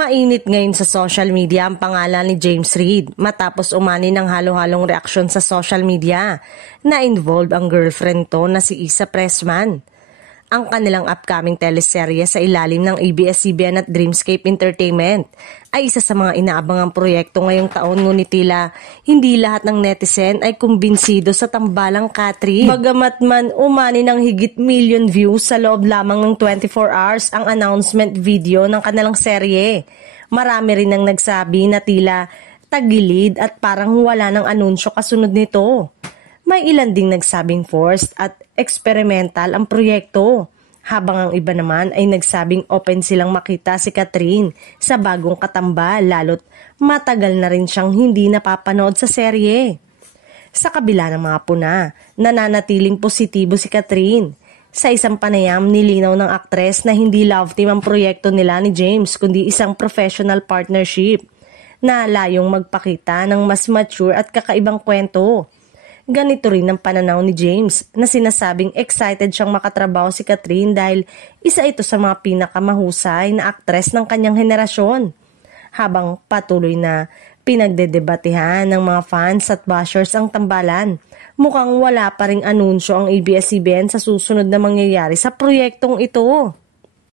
Mainit ngayon sa social media ang pangalan ni James Reid matapos umani ng halo-halong reaksyon sa social media na involved ang girlfriend to na si Issa Pressman. Ang kanilang upcoming teleserye sa ilalim ng ABS-CBN at Dreamscape Entertainment ay isa sa mga inaabangang proyekto ngayong taon, ngunit tila hindi lahat ng netizen ay kumbinsido sa tambalang Kathryn. Bagamat man umani ng higit million views sa loob lamang ng 24 hours ang announcement video ng kanilang serye, marami rin ang nagsabi na tila tagilid at parang wala ng anunsyo kasunod nito. May ilan ding nagsabing forced at experimental ang proyekto, habang ang iba naman ay nagsabing open silang makita si Kathryn sa bagong katambal, lalo't matagal na rin siyang hindi napapanood sa serye. Sa kabila ng mga puna, nananatiling positibo si Kathryn. Sa isang panayam, nilinaw ng aktres na hindi love team ang proyekto nila ni James kundi isang professional partnership na layong magpakita ng mas mature at kakaibang kwento. Ganito rin ang pananaw ni James na sinasabing excited siyang makatrabaho si Kathryn dahil isa ito sa mga pinakamahusay na aktres ng kanyang henerasyon. Habang patuloy na pinagdedebatehan ng mga fans at bashers ang tambalan, mukhang wala pa ring anunsyo ang ABS-CBN sa susunod na mangyayari sa proyektong ito.